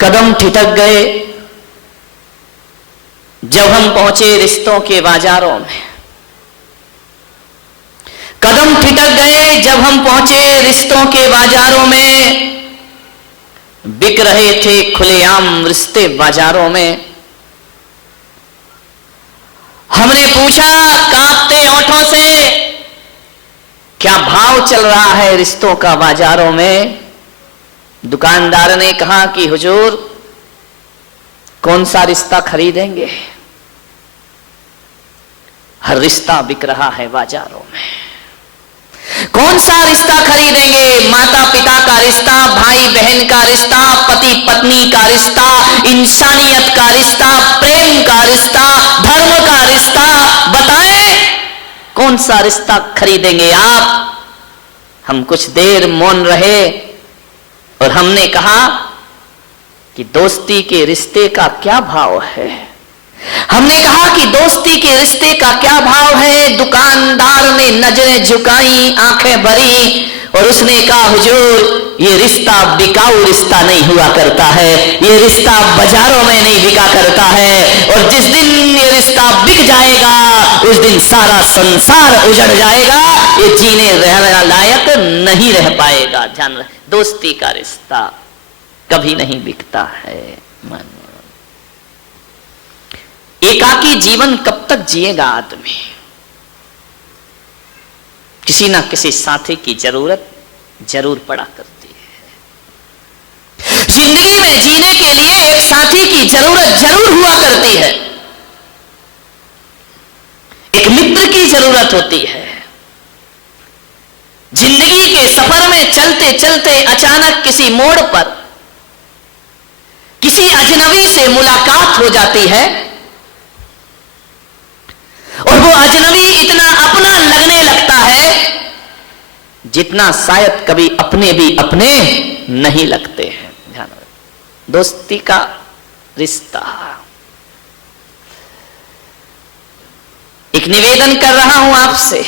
कदम ठिठक गए जब हम पहुंचे रिश्तों के बाजारों में। कदम ठिठक गए जब हम पहुंचे रिश्तों के बाजारों में। बिक रहे थे खुलेआम रिश्ते बाजारों में। हमने पूछा कांपते होठों से, क्या भाव चल रहा है रिश्तों का बाजारों में? दुकानदार ने कहा कि हुजूर, कौन सा रिश्ता खरीदेंगे? हर रिश्ता बिक रहा है बाजारों में। कौन सा रिश्ता खरीदेंगे? माता पिता का रिश्ता, भाई बहन का रिश्ता, पति पत्नी का रिश्ता, इंसानियत का रिश्ता, प्रेम का रिश्ता, धर्म का रिश्ता। बताएं कौन सा रिश्ता खरीदेंगे आप? हम कुछ देर मौन रहे और हमने कहा कि दोस्ती के रिश्ते का क्या भाव है। हमने कहा कि दोस्ती के रिश्ते का क्या भाव है। दुकानदार ने नजरें झुकाई, आंखें भरी और उसने कहा, हुजूर, ये रिश्ता बिकाऊ रिश्ता नहीं हुआ करता है। ये रिश्ता बाजारों में नहीं बिका करता है। और जिस दिन ये रिश्ता बिक जाएगा उस दिन सारा संसार उजड़ जाएगा। ये जीने रहने लायक नहीं रह पाएगा। ध्यान रहे, दोस्ती का रिश्ता कभी नहीं बिकता है। एकाकी जीवन कब तक जिएगा आदमी? किसी ना किसी साथी की जरूरत जरूर पड़ा करती है। जिंदगी में जीने के लिए एक साथी की जरूरत जरूर हुआ करती है। एक मित्र की जरूरत होती है। जिंदगी के सफर में चलते चलते अचानक किसी मोड़ पर किसी अजनबी से मुलाकात हो जाती है और वो अजनबी इतना अपना लगने लगता है जितना शायद कभी अपने भी अपने नहीं लगते हैं। ध्यान रखें, दोस्ती का रिश्ता। एक निवेदन कर रहा हूं आपसे।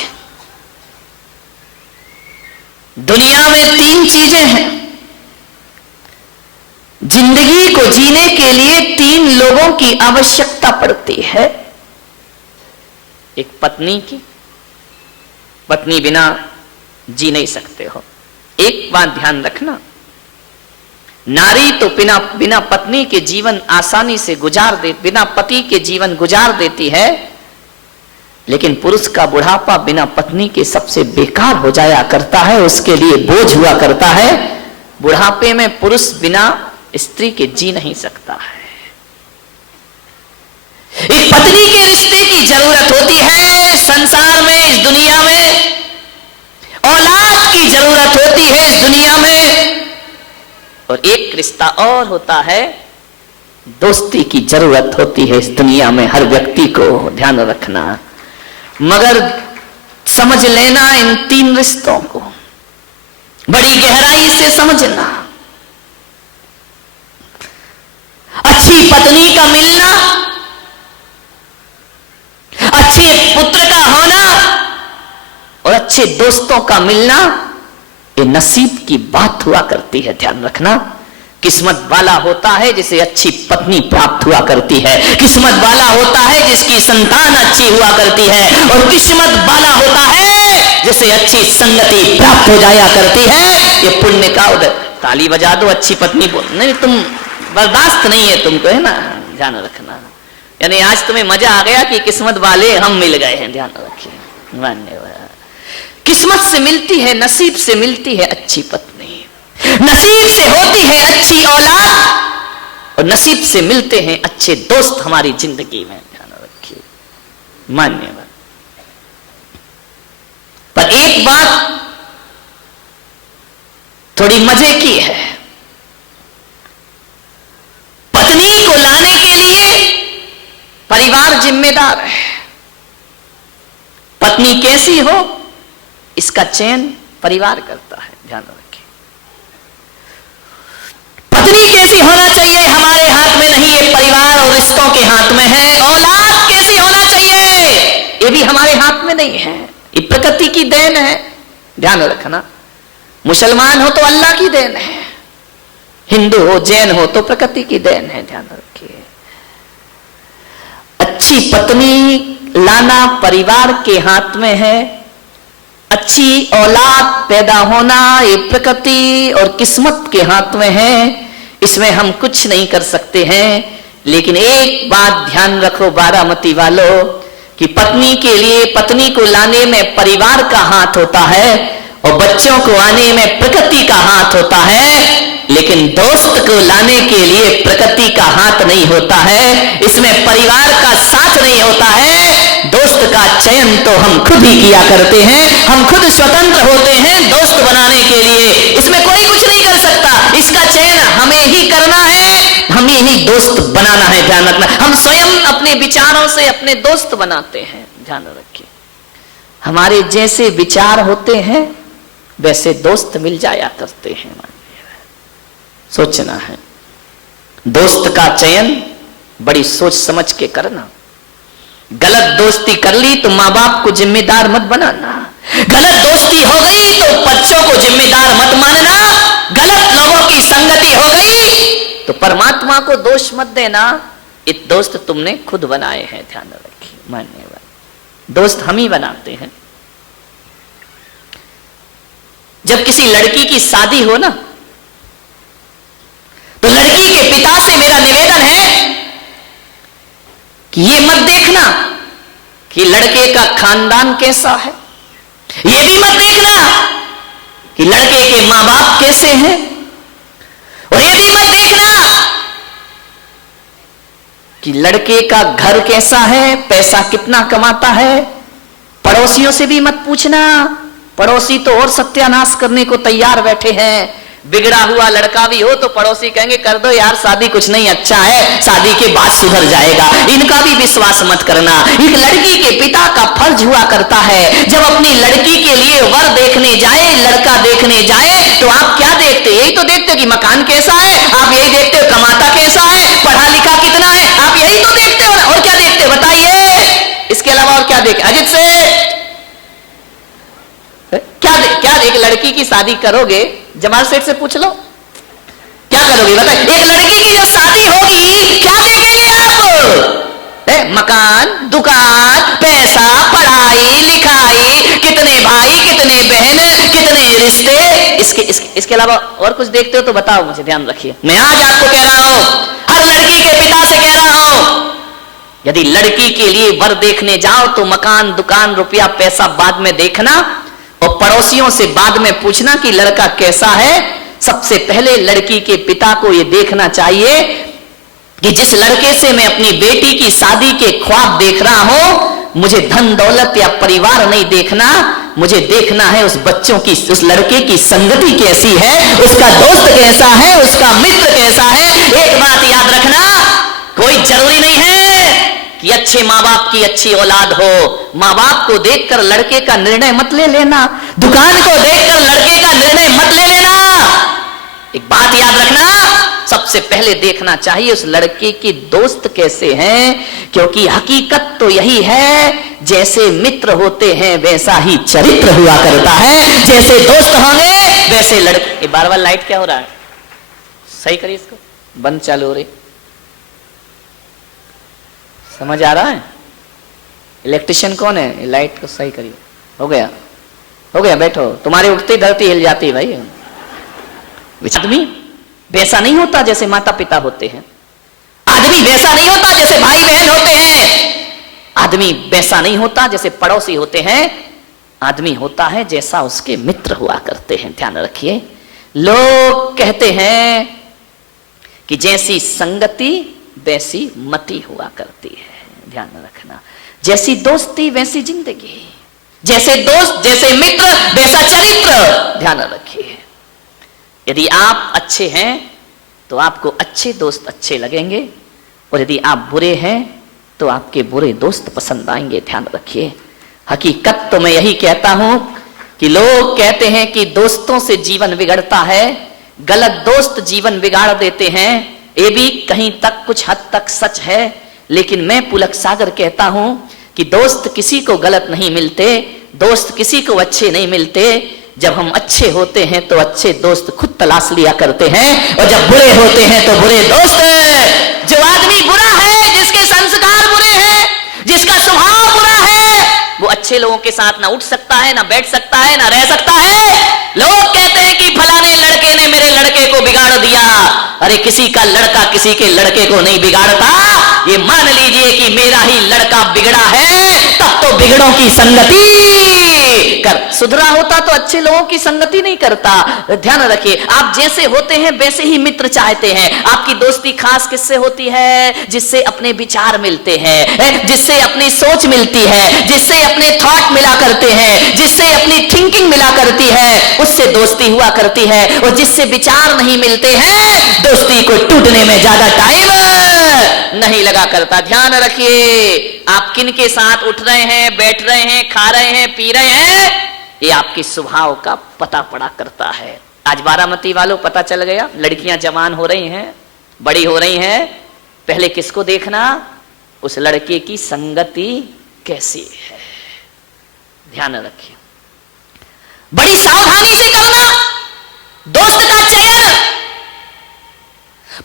दुनिया में 3 चीजें हैं। जिंदगी को जीने के लिए 3 लोगों की आवश्यकता पड़ती है। एक पत्नी की, पत्नी बिना जी नहीं सकते हो। एक बात ध्यान रखना, नारी तो बिना पत्नी के जीवन आसानी से बिना पति के जीवन गुजार देती है, लेकिन पुरुष का बुढ़ापा बिना पत्नी के सबसे बेकार हो जाया करता है, उसके लिए बोझ हुआ करता है। बुढ़ापे में पुरुष बिना स्त्री के जी नहीं सकता है। एक पत्नी के रिश्ते की जरूरत होती है संसार में, इस दुनिया में। औलाद की जरूरत होती है इस दुनिया में। और एक रिश्ता और होता है, दोस्ती की जरूरत होती है इस दुनिया में हर व्यक्ति को। ध्यान रखना, मगर समझ लेना इन 3 रिश्तों को, बड़ी गहराई से समझना। अच्छी पत्नी का मिलना, अच्छे पुत्र का होना और अच्छे दोस्तों का मिलना, ये नसीब की बात हुआ करती है। ध्यान रखना, किस्मत वाला होता है जिसे अच्छी पत्नी प्राप्त हुआ करती है। किस्मत वाला होता है जिसकी संतान अच्छी हुआ करती है। और किस्मत वाला होता है जिसे अच्छी संगति प्राप्त हो जाया करती है। ये पुण्य का उदय। ताली बजा दो, अच्छी पत्नी बोल। नहीं, तुम बर्दाश्त नहीं है तुमको, है ना? ध्यान रखना, यानी आज तुम्हें मजा आ गया कि किस्मत वाले हम मिल गए हैं। ध्यान रखिए, धन्यवाद। किस्मत से मिलती है, नसीब से मिलती है अच्छी पत्नी, नसीब से होती है अच्छी औलाद और नसीब से मिलते हैं अच्छे दोस्त हमारी जिंदगी में। ध्यान रखिए, मान्यवाद। पर एक बात थोड़ी मजे की है, पत्नी को लाने के लिए परिवार जिम्मेदार है। पत्नी कैसी हो इसका चयन परिवार करता है। ध्यान रखिए, पत्नी कैसी होना चाहिए हमारे हाथ में नहीं, ये परिवार और रिश्तों के हाथ में है। औलाद कैसी होना चाहिए ये भी हमारे हाथ में नहीं है, ये प्रकृति की देन है। ध्यान रखना, मुसलमान हो तो अल्लाह की देन है, हिंदू हो जैन हो तो प्रकृति की देन है, ध्यान रखिए। अच्छी पत्नी लाना परिवार के हाथ में है, अच्छी औलाद पैदा होना ये प्रकृति और किस्मत के हाथ में है, इसमें हम कुछ नहीं कर सकते हैं। लेकिन एक बात ध्यान रखो बारामती वालों, कि पत्नी के लिए, पत्नी को लाने में परिवार का हाथ होता है और बच्चों को आने में प्रकृति का हाथ होता है, लेकिन दोस्त को लाने के लिए प्रकृति का हाथ नहीं होता है, इसमें परिवार का साथ नहीं होता है। दोस्त का चयन तो हम खुद ही किया करते हैं, हम खुद स्वतंत्र होते हैं दोस्त बनाने के लिए, इसमें कोई कुछ नहीं कर सकता। इसका चयन हमें ही करना है, हमें ही दोस्त बनाना है, ध्यान रखना। हम स्वयं अपने विचारों से अपने दोस्त बनाते हैं, ध्यान रखिए। हमारे जैसे विचार होते हैं वैसे दोस्त मिल जाया करते हैं, सोचना है। दोस्त का चयन बड़ी सोच समझ के करना। गलत दोस्ती कर ली तो माँ बाप को जिम्मेदार मत बनाना, गलत दोस्ती हो गई तो बच्चों को जिम्मेदार मत मानना, गलत लोगों की संगति हो गई तो परमात्मा को दोष मत देना। ये दोस्त तुमने खुद बनाए हैं, ध्यान रखिए। मान्यवर दोस्त हम ही बनाते हैं। जब किसी लड़की की शादी हो ना, तो लड़की के पिता से मेरा निवेदन है कि ये मत देखना कि लड़के का खानदान कैसा है, ये भी मत देखना कि लड़के के मां बाप कैसे हैं, और ये भी मत देखना कि लड़के का घर कैसा है, पैसा कितना कमाता है। पड़ोसियों से भी मत पूछना, पड़ोसी तो और सत्यानाश करने को तैयार बैठे हैं। बिगड़ा हुआ लड़का भी हो तो पड़ोसी कहेंगे कर दो यार शादी, कुछ नहीं अच्छा है, शादी के बाद सुधर जाएगा। इनका भी विश्वास मत करना। एक लड़की के पिता का फर्ज हुआ करता है, जब अपनी लड़की के लिए वर देखने जाए, लड़का देखने जाए, तो आप क्या देखते? यही तो देखते हो कि मकान कैसा है, आप यही देखते हो कमाता कैसा है, पढ़ा लिखा कितना है, आप यही तो देखते हो। और क्या देखते हो बताइए? इसके अलावा और क्या देखते? अजित से क्या एक लड़की की शादी करोगे, जमाल सेठ से पूछ लो, क्या करोगे बताइए? एक लड़की की जब शादी होगी क्या देखेंगे आप? मकान, दुकान, पैसा, पढ़ाई लिखाई, कितने भाई, कितने बहन, कितने रिश्ते, इसके अलावा और कुछ देखते हो तो बताओ मुझे, ध्यान रखिए। मैं आज आपको कह रहा हूं, हर लड़की के पिता से कह रहा हूं, यदि लड़की के लिए वर देखने जाओ तो मकान, दुकान, रुपया, पैसा बाद में देखना, और पड़ोसियों से बाद में पूछना कि लड़का कैसा है। सबसे पहले लड़की के पिता को यह देखना चाहिए कि जिस लड़के से मैं अपनी बेटी की शादी के ख्वाब देख रहा हूं, मुझे धन दौलत या परिवार नहीं देखना, मुझे देखना है उस बच्चों की, उस लड़के की संगति कैसी है, उसका दोस्त कैसा है, उसका मित्र कैसा है। एक बात याद रखना, कोई जरूरी नहीं है कि अच्छे माँ बाप की अच्छी औलाद हो। माँ बाप को देखकर लड़के का निर्णय मत ले लेना, दुकान को देखकर लड़के का निर्णय मत ले लेना। एक बात याद रखना, सबसे पहले देखना चाहिए उस लड़के के दोस्त कैसे हैं, क्योंकि हकीकत तो यही है, जैसे मित्र होते हैं वैसा ही चरित्र हुआ करता है, जैसे दोस्त होंगे वैसे लड़के। बार बार लाइट क्या हो रहा है, सही करिए इसको, बंद चालू हो रही, समझ आ रहा है? इलेक्ट्रिशियन कौन है? लाइट को सही करिए। हो गया, हो गया, बैठो। तुम्हारे उठते धरती हिल जाती है भाई। आदमी वैसा नहीं होता जैसे माता पिता होते हैं, आदमी वैसा नहीं होता जैसे भाई बहन होते हैं, आदमी वैसा नहीं होता जैसे पड़ोसी होते हैं, आदमी होता है जैसा उसके मित्र हुआ करते हैं। ध्यान रखिए, लोग कहते हैं कि जैसी संगति वैसी मति हुआ करती है। ध्यान रखना, जैसी दोस्ती वैसी जिंदगी, जैसे दोस्त जैसे मित्र वैसा चरित्र। ध्यान रखिए, यदि आप अच्छे हैं तो आपको अच्छे दोस्त अच्छे लगेंगे, और यदि आप बुरे हैं तो आपके बुरे दोस्त पसंद आएंगे। ध्यान रखिए, हकीकत तो मैं यही कहता हूं कि लोग कहते हैं कि दोस्तों से जीवन बिगड़ता है, गलत दोस्त जीवन बिगाड़ देते हैं। ये भी कहीं तक कुछ हद तक सच है, लेकिन मैं पुलक सागर कहता हूं कि दोस्त किसी को गलत नहीं मिलते, दोस्त किसी को अच्छे नहीं मिलते, जब हम अच्छे होते हैं तो अच्छे दोस्त खुद तलाश लिया करते हैं, और जब बुरे होते हैं तो बुरे दोस्त। जो आदमी बुरा है, जिसके संस्कार बुरे हैं, जिसका स्वभाव बुरा है, वो अच्छे लोगों के साथ ना उठ सकता है, ना बैठ सकता है, ना रह सकता है। लोग कहते हैं कि फलाने लड़के ने मेरे लड़के को बिगाड़ दिया। अरे किसी का लड़का किसी के लड़के को नहीं बिगाड़ता। ये मान लीजिए कि मेरा ही लड़का बिगड़ा है, तब तो बिगड़ों की संगति कर। सुधरा होता तो अच्छे लोगों की संगति नहीं करता। ध्यान रखिए, आप जैसे होते हैं वैसे ही मित्र चाहते हैं। आपकी दोस्ती खास किससे होती है? जिससे अपने विचार मिलते हैं, जिससे अपनी सोच मिलती है, जिससे अपने थॉट मिला करते हैं, जिससे अपनी थिंकिंग मिला करती है, उससे दोस्ती हुआ करती है। और जिससे विचार नहीं मिलते हैं, दोस्ती को टूटने में ज्यादा टाइम नहीं लगा करता। ध्यान रखिए, आप किन के साथ उठ रहे हैं, बैठ रहे हैं, खा रहे हैं, पी रहे हैं, ये आपके स्वभाव का पता पड़ा करता है। आज बारामती वालों पता चल गया, लड़कियां जवान हो रही हैं, बड़ी हो रही हैं। पहले किसको देखना? उस लड़के की संगति कैसी है। ध्यान रखिए, बड़ी सावधानी से करना दोस्त का चयन,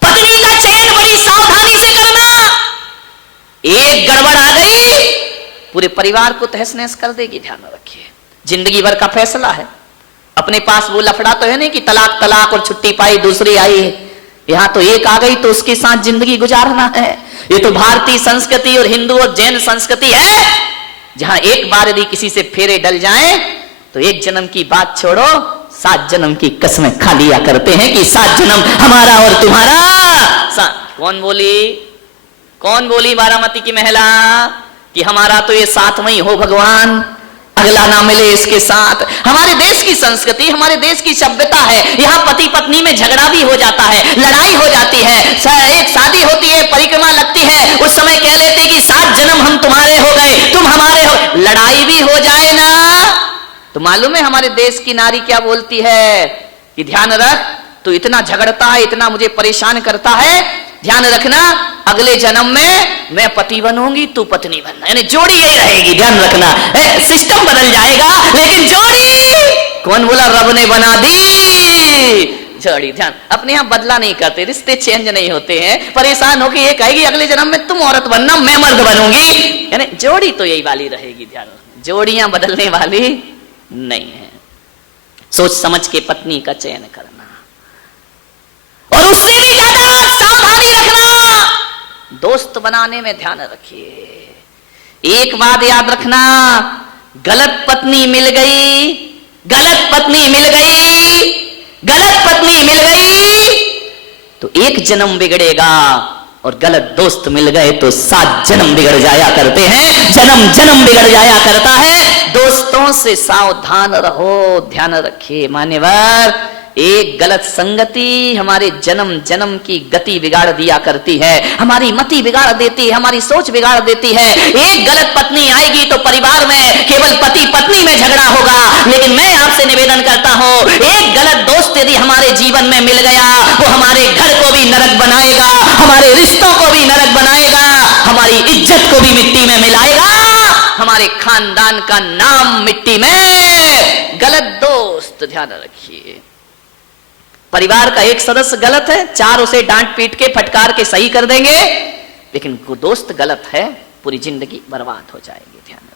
पत्नी का चयन बड़ी सावधानी से करना। एक गड़बड़ आ गई, पूरे परिवार को तहस नहस कर देगी। ध्यान रखिए, जिंदगी भर का फैसला है। अपने पास वो लफड़ा तो है नहीं कि तलाक तलाक और छुट्टी पाई दूसरी आई है। यहां तो एक आ गई तो उसके साथ जिंदगी गुजारना है। ये तो भारतीय संस्कृति और हिंदू और जैन संस्कृति है, जहां एक बार यदि किसी से फेरे डल जाए तो एक जन्म की बात छोड़ो, 7 जन्म की कसमें खा लिया करते हैं कि 7 जन्म हमारा और तुम्हारा। कौन बोली बारामती की महिला कि हमारा तो ये 7वां ही हो भगवान, अगला ना मिले इसके साथ। हमारे देश की संस्कृति, हमारे देश की सभ्यता है, यहाँ पति पत्नी में झगड़ा भी हो जाता है, लड़ाई हो जाती है। एक शादी होती है, परिक्रमा लगती है, उस समय कह लेते कि 7 जन्म हम तुम्हारे हो गए, तुम हमारे हो। लड़ाई भी हो जाए ना तो मालूम है हमारे देश की नारी क्या बोलती है कि ध्यान रख, तू इतना झगड़ता है, इतना मुझे परेशान करता है, ध्यान रखना अगले जन्म में मैं पति बनूंगी, तू पत्नी बनना। यानी जोड़ी यही रहेगी। ध्यान रखना, सिस्टम बदल जाएगा लेकिन जोड़ी कौन बोला? रब ने बना दी जोड़ी। ध्यान, अपने यहां बदला नहीं करते, रिश्ते चेंज नहीं होते हैं। परेशान होकर ये कहेगी अगले जन्म में तुम औरत बनना, मैं मर्द बनूंगी। यानी जोड़ी तो यही वाली रहेगी। ध्यान, जोड़ियां बदलने वाली नहीं है। सोच समझ के पत्नी का चयन करना, और उससे भी ज्यादा सावधानी रखना दोस्त बनाने में। ध्यान रखिए, एक बात याद रखना, गलत पत्नी मिल गई, गलत पत्नी मिल गई, गलत पत्नी मिल गई तो एक जन्म बिगड़ेगा, और गलत दोस्त मिल गए तो 7 जन्म बिगड़ जाया करते हैं, जन्म जन्म बिगड़ जाया करता है। दोस्तों से सावधान रहो। ध्यान रखिए मान्यवर, एक गलत संगति हमारे जन्म जन्म की गति बिगाड़ दिया करती है, हमारी मति बिगाड़ देती है, हमारी सोच बिगाड़ देती है। एक गलत पत्नी आएगी तो परिवार में केवल पति पत्नी में झगड़ा होगा। लेकिन मैं आपसे निवेदन करता हूं, एक गलत दोस्त यदि हमारे जीवन में मिल गया, वो हमारे घर को भी नरक बनाएगा, हमारे रिश्तों को भी नरक बनाएगा, हमारी इज्जत को भी मिट्टी में मिलाएगा, हमारे खानदान का नाम मिट्टी में। गलत दोस्त, ध्यान रखिए, परिवार का एक सदस्य गलत है, 4 उसे डांट पीट के फटकार के सही कर देंगे, लेकिन वो दोस्त गलत है, पूरी जिंदगी बर्बाद हो जाएगी। ध्यान